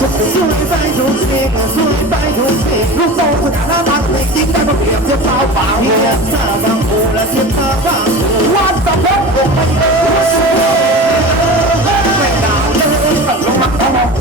thùng xuống cái tay thùng nghịch xuống cái tay thùng nghịch lúc sau của đã đã mang nghịch chính đang một điểm tiếp bao bảo hiểm xa vàng hồ là thiên ta vàng quan tâm hết của mình ơi mày đào lên tận lúc mặt tao mong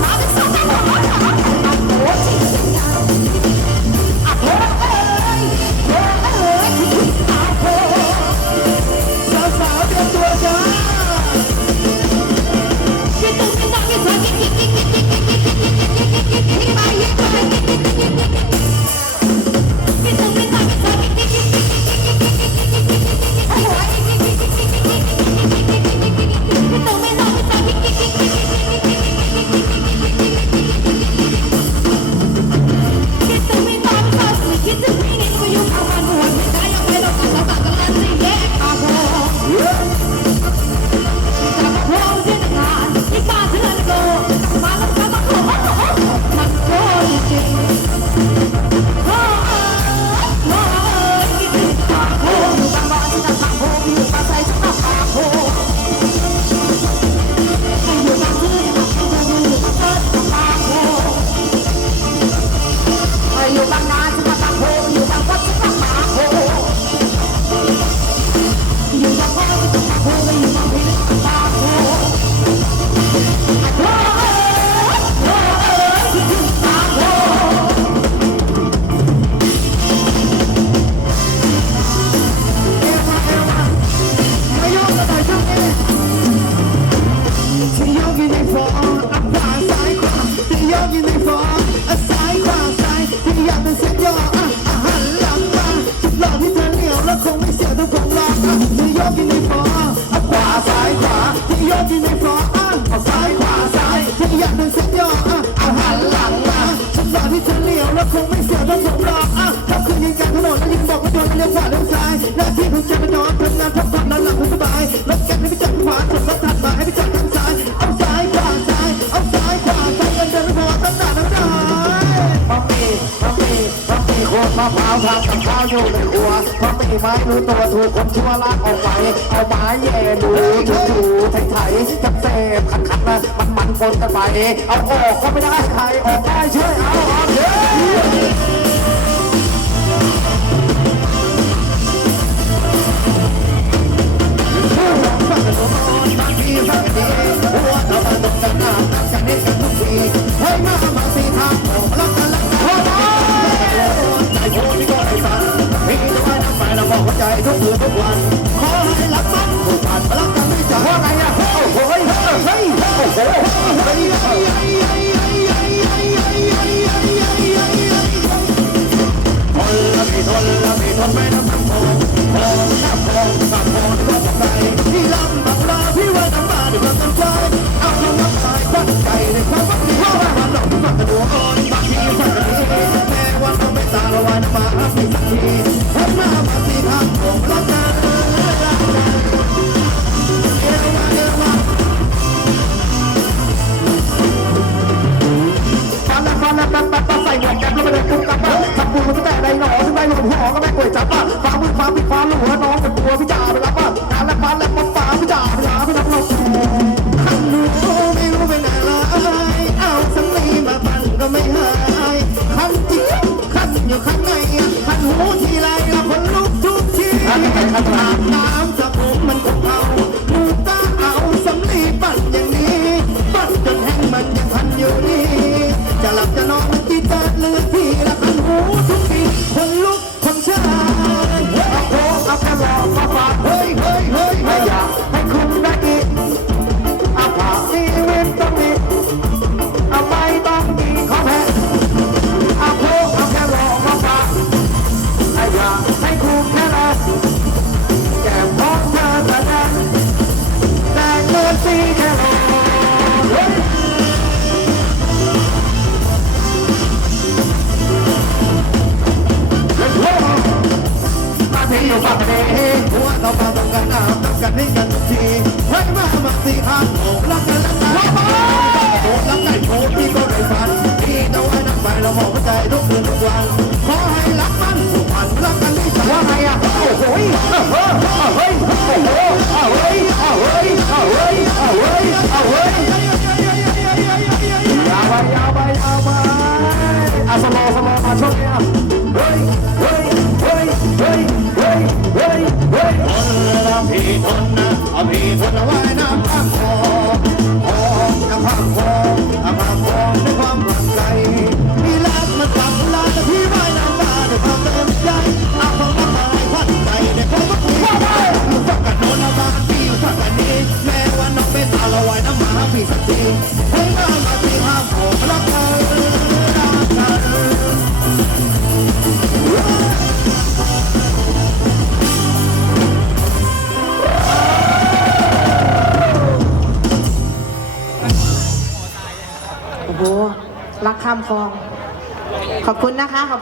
Maldição รู้ตัวถูกคนชั่วลากออกไปเอาไม้แย่ดูถูถูไถไถจับเสพขัดขัดมันมันปนกันไปเอาออกก็ไม่ได้ใครออกได้ช่วยเอาออกเฮ้ยมา จทุกเดือนทุกวัน ขอให้รักมันผูกพันรักกันไม่จางว่าไงอะเฮ้ยเฮ้ยเฮ้ยเฮ้ย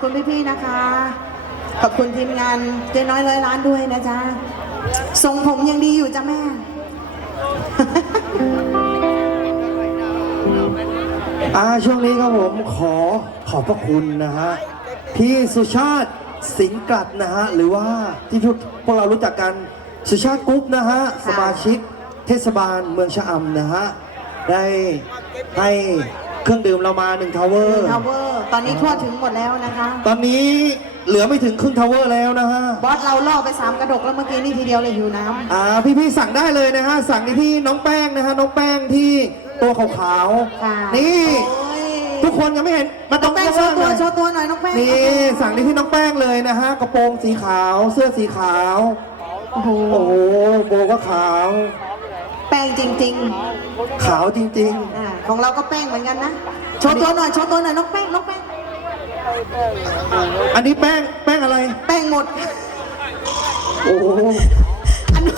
คุณพี่ๆนะคะ ขอบคุณทีมงานเจ๊น้อยร้อยล้านด้วยนะจ๊ะทรงผมยังดีอยู่จ้ะแม่อาช่วงนี้ครับผมขอขอบพระคุณนะฮะพี่สุชาติสิงกลัดนะฮะหรือว่าที่พวกเรารู้จักกันสุชาติกุ๊ปนะฮะสมาชิกเทศบาลเมืองชะอำนะฮะได้ให้ เครื่องดื่มเรามา1ทาวเวอร์ทาวเวอร์ตอนนี้ทั่วถึงหมดแล้วนะคะ ตอนนี้เหลือไม่ถึงครึ่งทาวเวอร์แล้วนะฮะ บอสเราล่อไปสามกระดกแล้วเมื่อกี้นี่ทีเดียวเลยหิวน้ำอ่าพี่ๆสั่งได้เลยนะฮะ สั่งที่ที่น้องแป้งนะฮะ น้องแป้งที่ตัวขาวๆนี่ทุกคนยังไม่เห็นมาต้องงแป้งโชว์ตัวโชว์ตัวหน่อยน้องแป้งนี่สั่งที่ที่น้องแป้งเลยนะฮะ กระโปรงสีขาว เสื้อสีขาว โอ้โหโอ้โหโบก็ขาว แป้งจริงขาวจริง ๆอ่าของเราก็แป้งเหมือนกันนะโชว์ตัวหน่อยโชว์ตัวหน่อยน้องแป้งน้องแป้งอันนี้แป้งแป้งอะไร แป้งหมด โอ้โหอันนู้น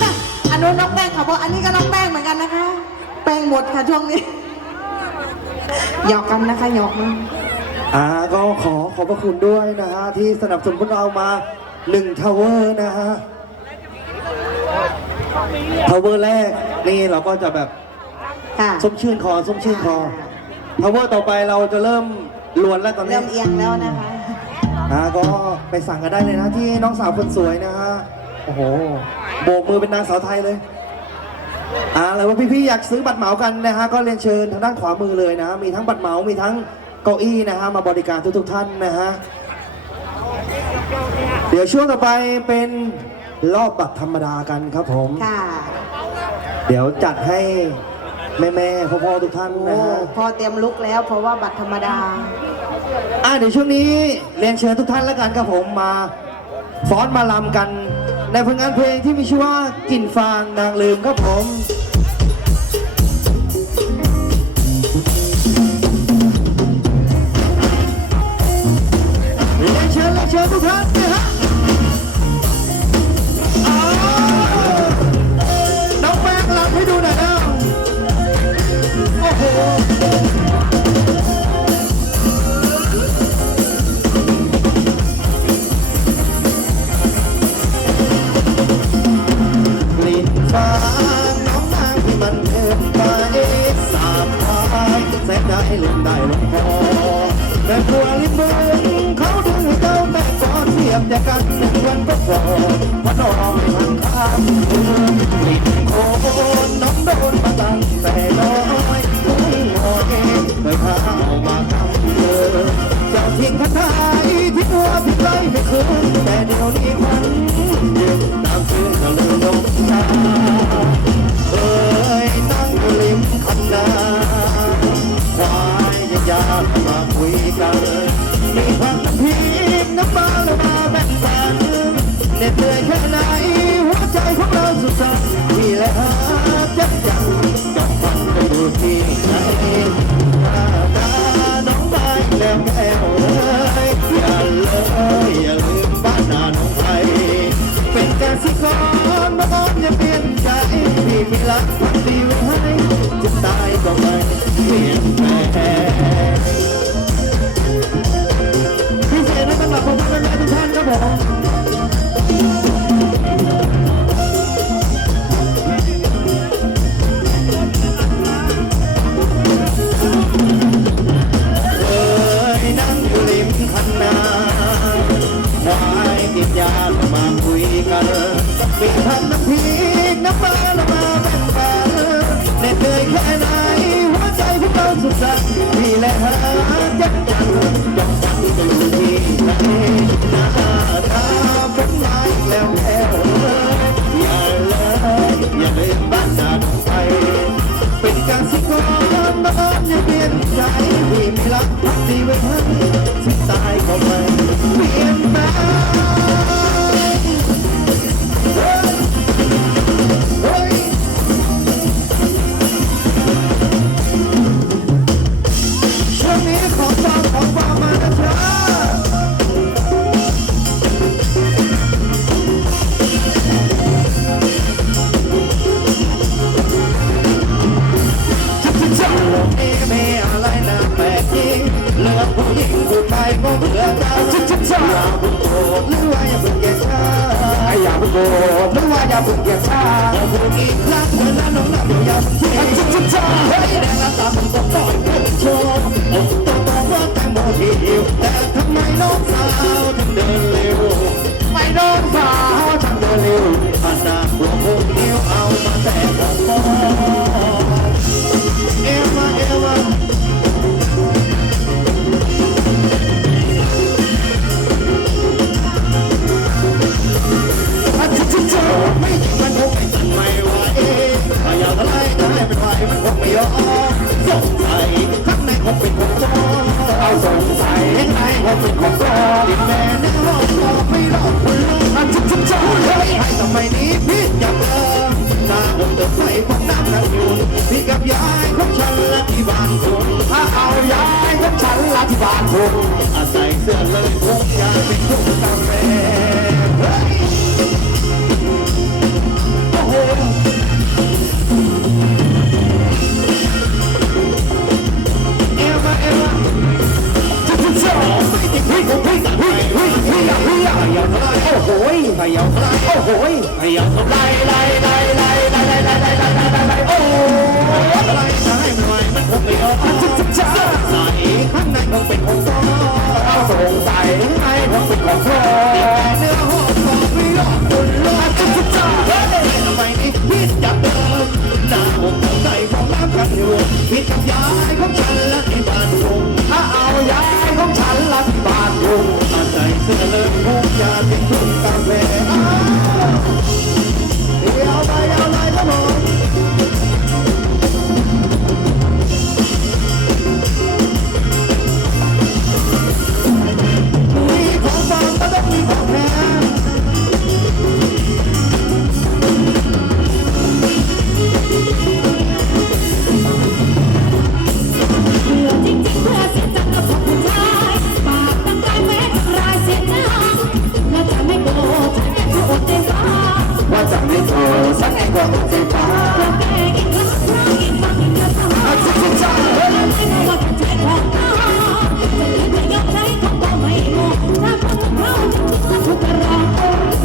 อันนู้นน้องแป้งค่ะเพราะอันนี้ก็น้องแป้งเหมือนกันนะคะ แป้งหมดค่ะช่วงนี้หยอกกันนะคะหยอกกันอ่าก็ขอขอบพระคุณด้วยนะฮะ ที่สนับสนุนพวกเรามาหนึ่งทาวเวอร์นะฮะ ทาวเวอร์แรกนี่เราก็จะแบบค่ะส้มชื่นคอส้มชื่นคอทาวเวอร์ต่อไปเราจะเริ่มลวนแล้วตอนนี้เริ่มเอียงแล้วนะคะอ่าก็ไปสั่งกันได้เลยนะที่น้องสาวคนสวยนะฮะโอ้โหโบกมือเป็นนางสาวไทยเลยอ่าแล้วว่าพี่ๆอยากซื้อบัตรเหมากันนะฮะก็เรียนเชิญทางด้านขวามือเลยนะมีทั้งบัตรเหมามีทั้งเก้าอี้นะฮะมาบริการทุกๆท่านนะฮะเดี๋ยวช่วงต่อไปเป็น รอบบัตรธรรมดากันครับผม ค่ะเดี๋ยวจัดให้แม่ๆพ่อๆทุกท่านโอ้นะฮะพอเตรียมลุกแล้ว เพราะว่าบัตรธรรมดา อะเดี๋ยวช่วงนี้เรียนเชิญทุกท่านแล้วกันครับผมมาฟ้อนมาลำกัน ในผลงานเพลงที่มีชื่อว่ากลิ่นฟางนางลืมครับผม เรียนเชิญเรียนเชิญทุกท่านนะฮะ ให้ลมได้ลงพอแต่ผัวลิบเบิ้งเขาดึงให้เจ้าแต่ก่อนเทียบแต่กันหนึ่งวันก็พอมาน้องไม่ทันข้า มีทั้งน้ำพริกน้ำปลาลงมาแบ่งปันเหน็ดเหนื่อยแค่ไหนหัวใจพวกเราสุดสันพี่และหาจักจังจักจังจะอยู่ที่ไหนหน้าตาเป็นไม้แล้วแก้วอย่าเลยอย่าลืมบ้านนาไทยเป็นการสิกรมาอ้อมอย่าเปลี่ยนใจพี่ไม่รักพักดีไว้ให้ที่ตายก็ไม่เปลี่ยนแปลง สงสัยข้างในคงเป็นของปลอมเอาสงสัยข้างในคงเป็นของปลอมแม่ในห้องรอไม่รอดคุณลุงอันที่ที่เจอเลยให้ทำไมนี้พี่อย่างเดิมตาผมจะใส่พวกน้ำน้ำยุนพี่กับยายของฉันและที่บ้านคุณถ้าเอายายของฉันและที่บ้านคุณอาศัยเสื้อเลยพวกยายเป็นทุกตาแม่ ย้โหยายไล่ไหน่มันคงไม่ออกจ้าจ้าสาข้างในคงเป็นของพ่อเอาสงสัยไอ้คงเป็นของพ่อเนื้อหอมของพี่อคนลาจ้าจ้จับเดิหน้าใจของน้ำกันอยู่พี่กัยายของฉันละ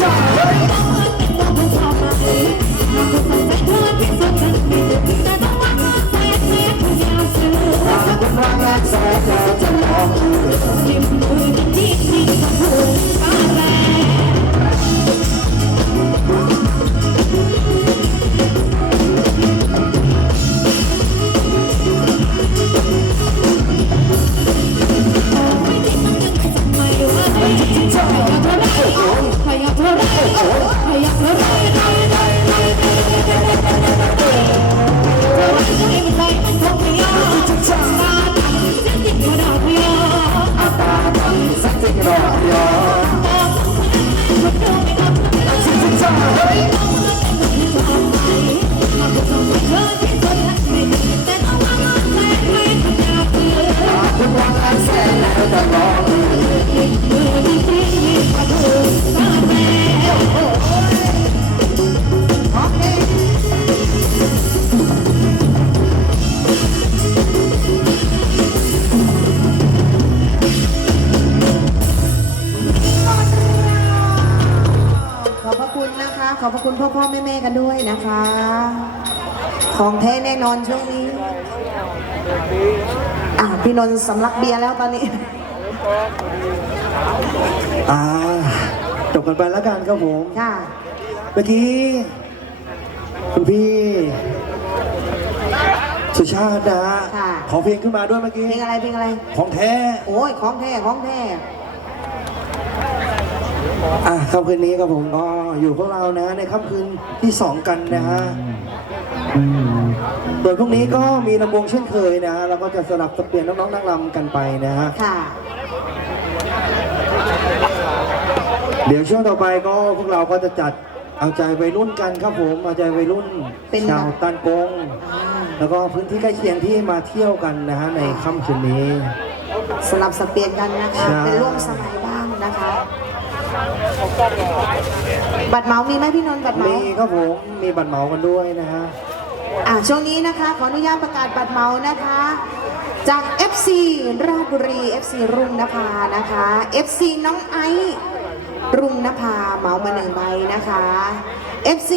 รื่องชิชิชาเของแท้แน่นอนช่วงนี้อ่าพี่นนท์สำลักเบียร์แล้วตอนนี้ อ่าจบกันไปแล้วกันครับผม ค่ะ เมื่อกี้คุณพี่ สุชาตินะฮะค่ะ ขอเพลงขึ้นมาด้วยเมื่อกี้ เพลงอะไรเพลงอะไร ของแท้ โอ้ยของแท้ของแท้อะค่ำคืนนี้ครับผมก็อยู่พวกเรานะ ในค่ำคืนที่สองกันนะฮะ ส่วนพรุ่งนี้ก็มีลำวงเช่นเคยนะฮะเราก็จะสลับสับเปลี่ยนน้องๆนั่งรำกันไปนะฮะ ค่ะ เดี๋ยวช่วงต่อไปก็พวกเราก็จะจัดเอาใจวัยรุ่นกันครับผมเอาใจวัยรุ่นเป็นชาวตันกง อ่าแล้วก็พื้นที่ใกล้เคียงที่มาเที่ยวกันนะฮะในค่ำคืนนี้ สลับสับเปลี่ยนกันนะคะใช่ เป็นร่วมสมัยบ้างนะคะ บัตรเหมามีไหมพี่นนท์บัตรเหมา มีครับผมมีบัตรเหมากันด้วยนะฮะ อ่าช่วงนี้นะคะ ขออนุญาตประกาศบัตรเหมานะคะ จาก FC ราชบุรี FC รุ่งนภานะคะ FC น้องไอซ์รุ่งนภาเหมามาหนึ่งใบนะคะ FC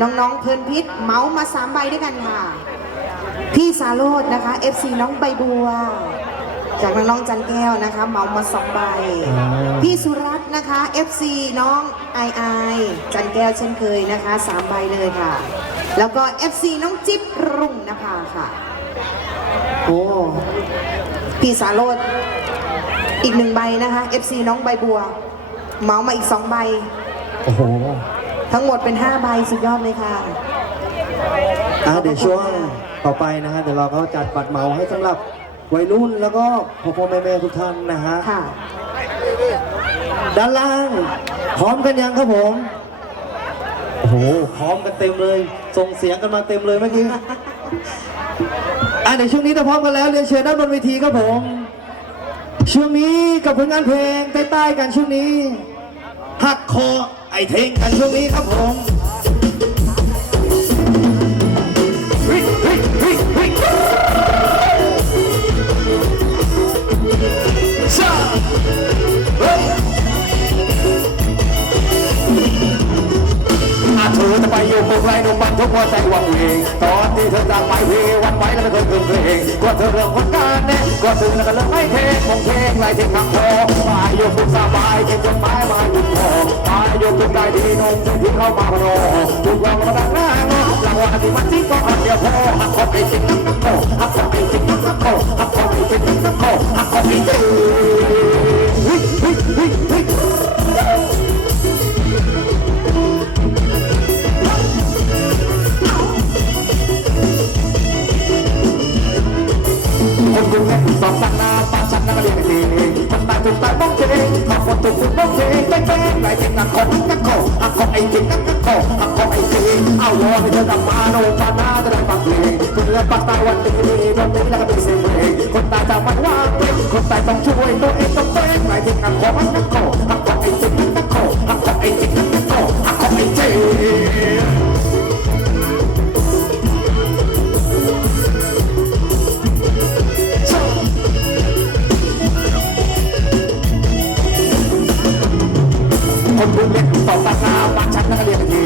น้องๆเพลินพิษเหมามาสามใบด้วยกันค่ะ พี่สาโรจน์นะคะ FC น้องใบบัว จากน้องๆจันแก้วนะคะเหมามาสองใบ พี่สุรัตน์นะคะ FC น้องไอไอจันแก้วเช่นเคยนะคะสามใบเลยค่ะ แล้วก็ FC น้องจิ๊บรุ่งนภาค่ะ โอ้พี่สาโรจน์อีกหนึ่งใบนะคะ FC น้องใบบัวเหมามาอีกสองใบ โอ้โหทั้งหมดเป็นห้าใบสุดยอดเลยค่ะ อะเดี๋ยวช่วงต่อไปนะฮะเดี๋ยวเราก็จัดบัตรเหมาให้สำหรับวัยรุ่นแล้วก็พ่อพ่อแม่แม่ทุกท่านนะฮะ ค่ะ ด้านล่าง พร้อมกันยังครับผม โอ้โห พร้อมกันเต็มเลย ส่งเสียงกันมาเต็มเลยเมื่อกี้อะเดี๋ยวช่วงนี้จะพร้อมกันแล้วเรียนเชิญด้านบนเวทีครับผม ช่วงนี้กับผลงานเพลงใต้ๆกันช่วงนี้หักคอไอเทงกันช่วงนี้ครับผมฮิฮิฮิฮิ กไรนุ่มมันทุกหัวใจวังเวงตอนที่เธอจากไปเพวันไว้แล้วไม่เคยเกินเพลงก็เธอเริ่มคนการแน่ก็ถึงแล้วก็เริ่มไม่เทคงเพลงไรเทคหักคอมาอยู่พวกสบายกินจนไม้มาหยุดคอมาอยู่พวกได้ดีนมที่เข้ามาพนอทุกวันก็ดังหน้างอรางวัลที่มันจริงก็อันเดียวพอหักคอไปจริงนักนักโตหักคอไปจริงนักนักโตหักคอไปจริงนักนักโตหักคอไปจริง คนกรุงเทพสองสันนาปากฉันนักเรียนทีมันตายถูกตายบ้องเจงขับคนถูกถูกบ้องเจงเป้งเป้งไหลเจงนักขอนักโคนักขอไอ้จริงนักนักโคนักขอไอ้จริงเอาวอนให้เธอกลับมาโนปานาจะได้ฟังเพลงเพื่อปักตาวันนี้ดนตรีแล้วก็เป็นเสียงเพลงคนตายจากมันว่าเป็นคนตายต้องช่วยตัวเองต้องเป็นไหลเจงนักขอนักโคนักขอไอ้จริงนักโคนักขอไอ้จริงนักโคนักขอไอ้จริง คนบุญเล็กต่อตาหน้าบ้านฉันนักเรียนที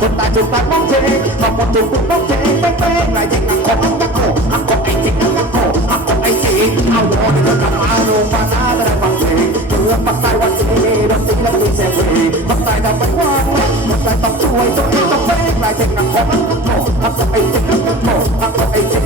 คนตายถูกตายบ้องเทขอบคนถูกถูกบ้องเทเป๊ะเป๊ะไหลจริงนักของนักโคนักองไอ้จริงนักโคนักองไอ้จริงเอาวอนเธอกลับมาโรงพยาบาลจะได้ฟังเพลงเพื่อปักตายวันนี้ดนตรีแล้วมีเสียงเพลงปักตายทำไปว่างปักตายต้องช่วยตัวเองต้องเป๊ะไหลจริงนักของนักโคนักองไอ้จริงนักโคนักองไอ้จริง